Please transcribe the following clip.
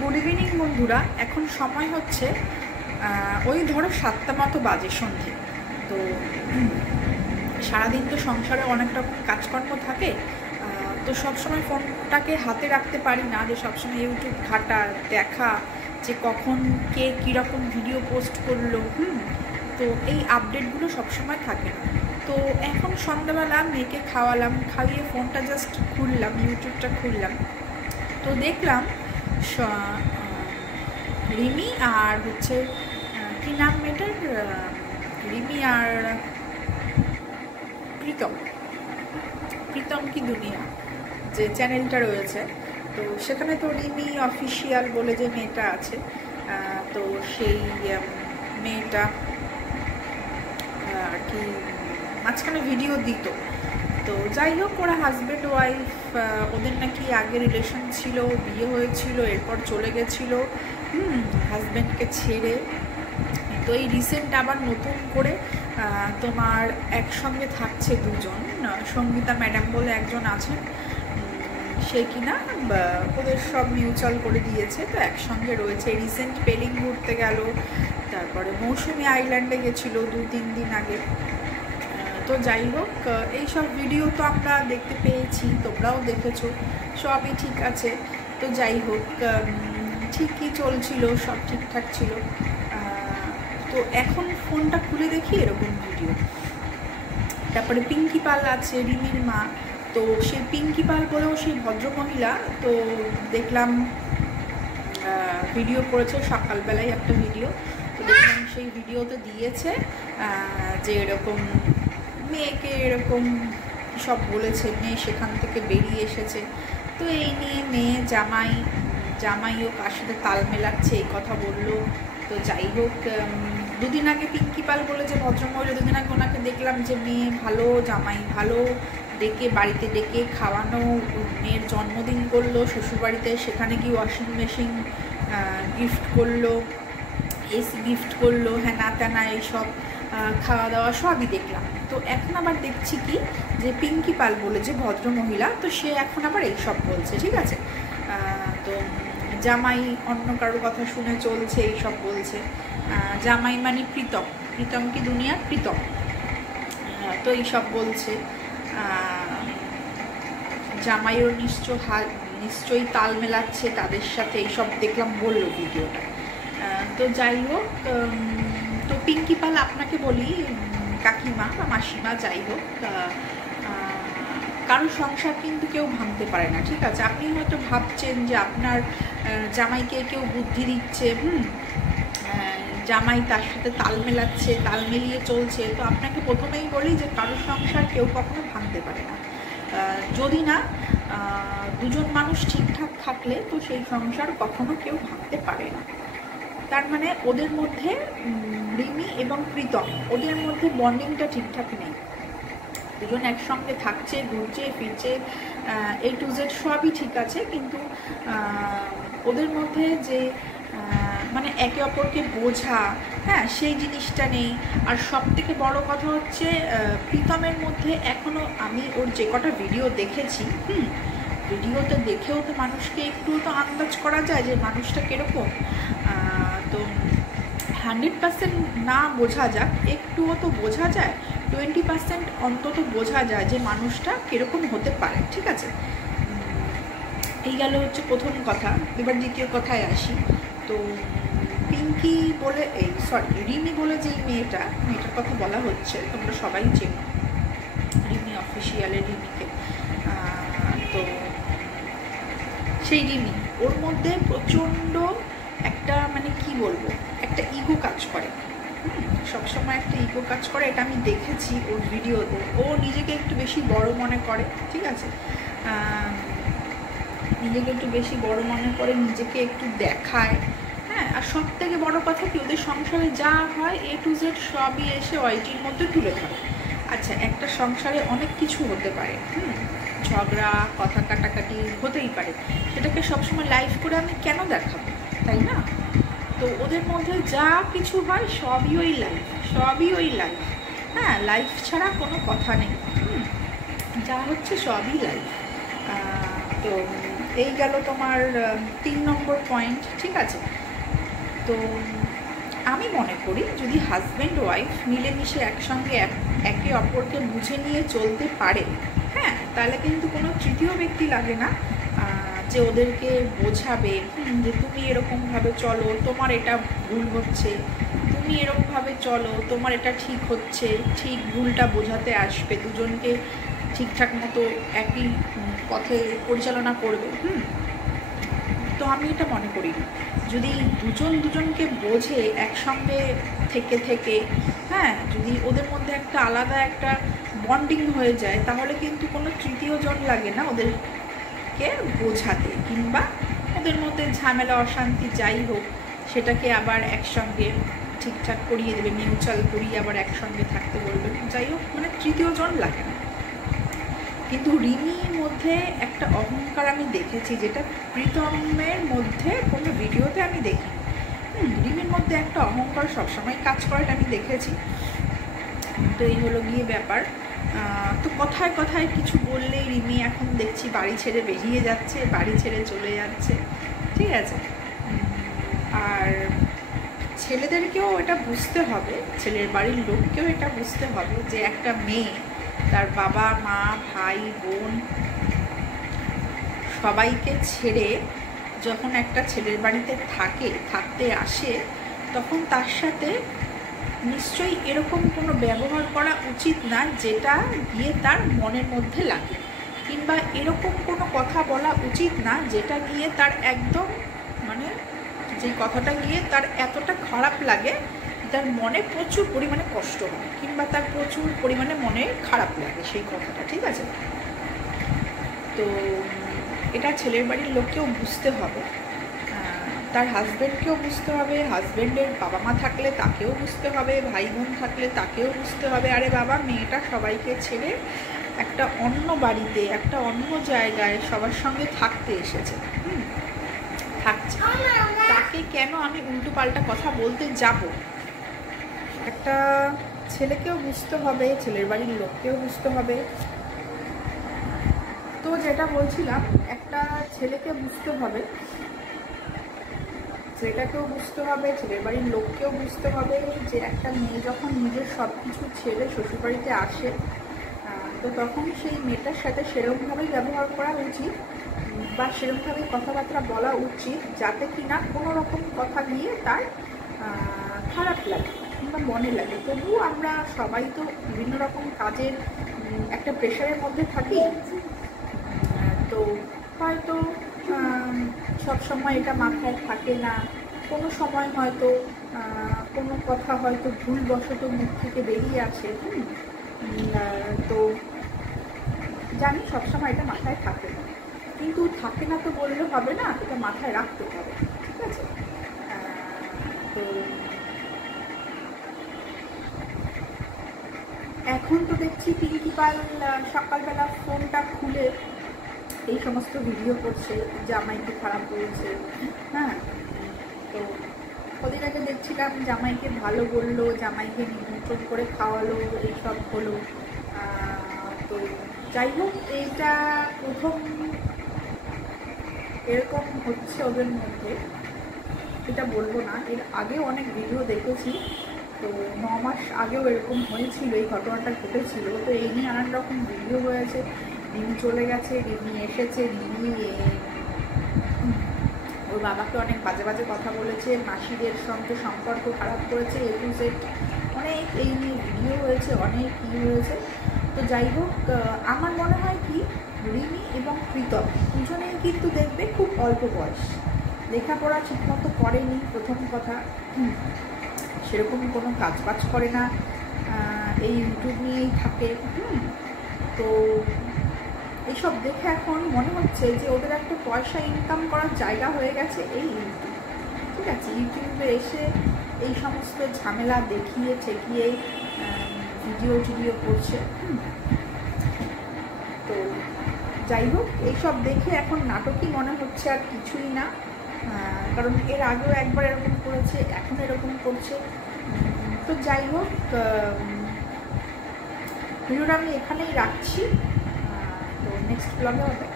Good evening বন্ধুরা। এখন সময় হচ্ছে ওই ধরো 7টা মতো বাজে সন্ধে। তো সারাদিন তো সংসারে অনেক রকম কাজকর্ম থাকে, তো সবসময় ফোনটাকে হাতে রাখতে পারি না, যে সবসময় ইউটিউব ঘাটা দেখা যে কখন কে কীরকম ভিডিও পোস্ট করলো। তো এই আপডেটগুলো সবসময় থাকে না। তো এখন সন্ধ্যাবেলা মেয়েকে খাওয়ালাম, খাইয়ে ফোনটা জাস্ট খুললাম, ইউটিউবটা খুললাম, তো দেখলাম রিমি আর হচ্ছে কি নাম মেয়েটার, রিমি আর প্রীতম কি দুনিয়া যে চ্যানেলটা রয়েছে, তো সেখানে তো রিমি অফিসিয়াল বলে যে মেয়েটা আছে, তো সেই মেয়েটা আর কি মাঝখানে ভিডিও দিত। তো যাই হোক, ওরা হাজব্যান্ড ওয়াইফ, ওদের নাকি আগে রিলেশন ছিল, বিয়ে হয়েছিল, এরপর চলে গেছিলো হাজব্যান্ডকে ছেড়ে। তো এই রিসেন্ট আবার নতুন করে তোমার একসঙ্গে থাকছে দুজন, সঙ্গীতা ম্যাডাম বলে একজন আছেন, সে কিনা ওদের সব মিউচুয়াল করে দিয়েছে, তো একসঙ্গে রয়েছে। রিসেন্ট পেলিং ঘুরতে গেল, তারপরে মৌসুমী আইল্যান্ডে গেছিলো 2-3 দিন আগে। তো যাই হোক, এইসব ভিডিও তো আমরা দেখতে পেয়েছি, তোমরাও দেখেছো, সবই ঠিক আছে। তো যাই হোক, ঠিকই চলছিল, সব ঠিকঠাক ছিল। তো এখন ফোনটা খুলে দেখি এরকম ভিডিও। তারপরে পিঙ্কি পাল আছে, রিমির মা, তো সেই পিঙ্কি পাল বলেও সেই ভদ্রমহিলা, তো দেখলাম ভিডিও করেছে সকালবেলায় একটা ভিডিও, তো দেখলাম সেই ভিডিওতে দিয়েছে যে এরকম মেয়েকে এরকম সব বলেছে, মেয়ে সেখান থেকে বেরিয়ে এসেছে। তো এই নিয়ে মেয়ে জামাইও কার সাথে তাল মেলাচ্ছে এই কথা বললো। তো যাই হোক, 2 দিন আগে পিঙ্কি পাল বলে যে ভদ্রমহিলা, 2 দিন আগে ওনাকে দেখলাম যে মেয়ে ভালো, জামাই ভালো, ডেকে বাড়িতে ডেকে খাওয়ানো, মেয়ের জন্মদিন করলো শ্বশুরবাড়িতে, সেখানে গিয়ে ওয়াশিং মেশিন গিফট করলো, এসি গিফট করলো, হ্যানা ত্যানা এইসব খাওয়া দাওয়া সবই দেখলাম। তো এখন আবার দেখছি কি যে পিঙ্কি পাল বলে যে ভদ্রমহিলা, তো সে এখন আবার এইসব বলছে, ঠিক আছে। তো জামাই অন্য কারোর কথা শুনে চলছে, এইসব বলছে। জামাই মানে প্রীতম কি দুনিয়ার প্রীতম, তো এইসব বলছে। জামাইও নিশ্চয়ই তাল মেলাচ্ছে তাদের সাথে, এইসব দেখলাম বললো ভিডিওটা। তো যাই হোক, তো পিঙ্কি পাল আপনাকে বলি কাকিমা বা মাসিমা, যাই হোক, কারো সংসার কিন্তু কেউ ভাঙতে পারে না, ঠিক আছে। আপনি হয়তো ভাবছেন যে আপনার জামাইকে কেউ বুদ্ধি দিচ্ছে, জামাই তার সাথে তাল মেলাচ্ছে, তাল মিলিয়ে চলছে, তো আপনাকে প্রথমেই বলি যে কারো সংসার কেউ কখনো ভাঙতে পারে না। যদি না দুজন মানুষ ঠিকঠাক থাকলে, তো সেই সংসার কখনো কেউ ভাঙতে পারে না। তার মানে ওদের মধ্যে, রিমি এবং প্রীতম, ওদের মধ্যে বন্ডিংটা ঠিকঠাক নেই। দুজন একসঙ্গে থাকছে, ঘুরছে ফিরছে, A to Z সবই ঠিক আছে, কিন্তু ওদের মধ্যে যে মানে একে অপরকে বোঝা, হ্যাঁ, সেই জিনিসটা নেই। আর সব থেকে বড় কথা হচ্ছে, প্রীতমের মধ্যে এখনও আমি ওর যে কটা ভিডিও দেখেছি, ভিডিওতে দেখেও তো মানুষকে একটু তো আন্দাজ করা যায় যে মানুষটা কীরকম। তো 100% না বোঝা যাক, একটুও তো বোঝা যায়, 20% অন্তত বোঝা যায় যে মানুষটা কীরকম হতে পারে, ঠিক আছে। এই গেল হচ্ছে প্রথম কথা। এবার দ্বিতীয় কথায় আসি। তো পিঙ্কি বলে রিমি বলে যেই মেয়েটার কথা বলা হচ্ছে, তোমরা সবাই চেনো রিমি অফিসিয়ালের রিমিকে। তো সেই রিমি, ওর মধ্যে প্রচণ্ড একটা মানে কি বলবো, একটা ইগো কাজ করে, সবসময় একটা ইগো কাজ করে, এটা আমি দেখেছি ওর ভিডিওতে। ও নিজেকে একটু বেশি বড় মনে করে, ঠিক আছে, নিজেকে একটু বেশি বড় মনে করে, নিজেকে একটু দেখায়, হ্যাঁ। আর সব থেকে বড় কথা কি, ওদের সংসারে যা হয় A to Z সবই এসে ওয়াইটির মধ্যে তুলে ধরে। আচ্ছা, একটা সংসারে অনেক কিছু হতে পারে, ঝগড়া, কথা কাটাকাটি হতেই পারে, সেটাকে সবসময় লাইভ করে আমি কেন দেখাবো, তাই না? তো ওদের মধ্যে যা কিছু হয় সবই ওই লাইভ, হ্যাঁ, লাইভ ছাড়া কোনো কথা নেই, যা হচ্ছে সবই লাইভ। তো এই গেল তোমার 3 নম্বর পয়েন্ট, ঠিক আছে। তো আমি মনে করি যদি হাজব্যান্ড ওয়াইফ মিলেমিশে একসঙ্গে একে অপরকে বুঝে নিয়ে চলতে পারে, হ্যাঁ, তাহলে কিন্তু কোনো তৃতীয় ব্যক্তি লাগে না যে ওদেরকে বোঝাবে যে তুমি এরকমভাবে চলো, তোমার এটা ভুল হচ্ছে, তুমি এরকমভাবে চলো, তোমার এটা ঠিক হচ্ছে, ঠিক ভুলটা বোঝাতে আসবে, দুজনকে ঠিকঠাক মতো একই পথে পরিচালনা করবে। তো আমি এটা মনে করি না। যদি দুজনকে বোঝে একসঙ্গে থেকে, হ্যাঁ, যদি ওদের মধ্যে একটা আলাদা একটা বন্ডিং হয়ে যায়, তাহলে কিন্তু কোনো তৃতীয় জন লাগে না ওদেরকে বোঝাতে, কিংবা ওদের মধ্যে ঝামেলা অশান্তি যাই হোক সেটাকে আবার একসঙ্গে ঠিকঠাক করিয়ে দেবে, মিউচুয়াল করিয়ে আবার একসঙ্গে থাকতে বলবে, যাই হোক, মানে তৃতীয় জন লাগে না। কিন্তু রিমির মধ্যে একটা অহংকার আমি দেখেছি, যেটা প্রীতমের মধ্যে কোনো ভিডিওতে আমি দেখি। রিমির মধ্যে একটা অহংকার সবসময় কাজ করে, আমি দেখেছি। তো এই হলো গিয়ে ব্যাপার। তো কথায় কথায় কিছু বললেই রিমি এখন দেখছি বাড়ি ছেড়ে বেরিয়ে যাচ্ছে, বাড়ি ছেড়ে চলে যাচ্ছে, ঠিক আছে। আর ছেলেদেরকেও এটা বুঝতে হবে, ছেলের বাড়ির লোককেও এটা বুঝতে হবে যে একটা মেয়ে তার বাবা মা ভাই বোন সবাইকে ছেড়ে যখন একটা ছেলের বাড়িতে থাকতে আসে, তখন তার সাথে নিশ্চয়ই এরকম কোনো ব্যবহার করা উচিত না যেটা গিয়ে তার মনের মধ্যে লাগে, কিংবা এরকম কোনো কথা বলা উচিত না যেটা গিয়ে তার একদম মানে যে কথাটা গিয়ে তার এতটা খারাপ লাগে, তার মনে প্রচুর পরিমাণে কষ্ট হয়, কিংবা তার প্রচুর পরিমাণে মনে খারাপ লাগে সেই কথাটা, ঠিক আছে। তো এটা ছেলের বাড়ির লোককেও বুঝতে হবে, তার হাজব্যান্ডকেও বুঝতে হবে, হাজব্যান্ডের বাবা মা থাকলে তাকেও বুঝতে হবে, ভাই বোন থাকলে তাকেও বুঝতে হবে। আরে বাবা, মেয়েটা সবাইকে ছেড়ে একটা অন্য বাড়িতে, একটা অন্য জায়গায় সবার সঙ্গে থাকতে এসেছে, থাকছে, তাকে কেন আমি উল্টো পাল্টা কথা বলতে যাব? একটা ছেলেকেও বুঝতে হবে, ছেলের বাড়ির লোককেও বুঝতে হবে। তো যেটা বলছিলাম, একটা ছেলেকে বুঝতে হবে, ছেলেটাকেও বুঝতে হবে, ছেলের বাড়ির লোককেও বুঝতে হবে যে একটা মেয়ে যখন নিজের সব কিছু ছেড়ে শ্বশুরবাড়িতে আসে, তো তখন সেই মেয়েটার সাথে সেরকমভাবেই ব্যবহার করা উচিত, বা সেরকমভাবেই কথাবার্তা বলা উচিত যাতে কিনা কোনো রকম কথা নিয়ে তার খারাপ লাগে কিংবা মনে লাগে। তবুও আমরা সবাই তো বিভিন্ন রকম কাজের একটা প্রেশারের মধ্যে থাকি, তো হয়তো সবসময় এটা মাথায় থাকে না, কোনো সময় হয়তো কোনো কথা হয়তো ভুলবশত মুখ থেকে বেরিয়ে আসে, তো জানি সবসময় এটা মাথায় থাকে না, কিন্তু থাকে না তো বললে হবে না, এটা মাথায় রাখতে হবে, ঠিক আছে। তো এখন তো দেখছি পিঙ্কি পাল সকালবেলা ফোনটা খুলে এই সমস্ত ভিডিও করছে, জামাইকে খারাপ বলছে, হ্যাঁ। তো ওদের আগে দেখছিলাম জামাইকে ভালো বললো, জামাইকে নিমন্ত্রণ করে খাওয়ালো, এইসব হলো। তো যাই হোক, এইটা প্রথম এরকম হচ্ছে ওদের মধ্যে, এটা বলবো না, এর আগেও অনেক ভিডিও দেখেছি। তো 9 মাস আগেও এরকম হয়েছিল, এই ঘটনাটা ঘটেছিল। তো এই নিয়ে নানান রকম ভিডিও হয়েছে, রিমি চলে গেছে, রিমি এসেছে, রিমি ওর বাবাকে অনেক বাজে বাজে কথা বলেছে, মাসিদের সঙ্গে সম্পর্ক খারাপ করেছে, অনেক এই নিয়ে ভিডিও হয়েছে, অনেক কী হয়েছে। তো যাই হোক, আমার মনে হয় কি, রিমি এবং প্রীতম দুজনেই কিন্তু দেখবে খুব অল্প বয়স, লেখাপড়া ঠিকমতো করেনি, প্রথম কথা, সেরকম কোনো কাজবাজ করে না, এই ইউটিউব নিয়েই থাকে। তো এইসব দেখে এখন মনে হচ্ছে যে ওদের একটা পয়সা ইনকাম করার জায়গা হয়ে গেছে এই ইউটিউব, ঠিক আছে। ইউটিউবে এসে এই সমস্ত ঝামেলা দেখিয়ে ঠেকিয়ে ভিডিও করছে। তো যাই হোক, এইসব দেখে এখন নাটকই মনে হচ্ছে, আর কিছুই না। কারণ এর আগেও একবার এরকম করেছে, এখন এরকম করছে। তো যাই হোক, ভিডিওটা আমি এখানেই রাখছি। তো নেক্সট ব্লগে হবে।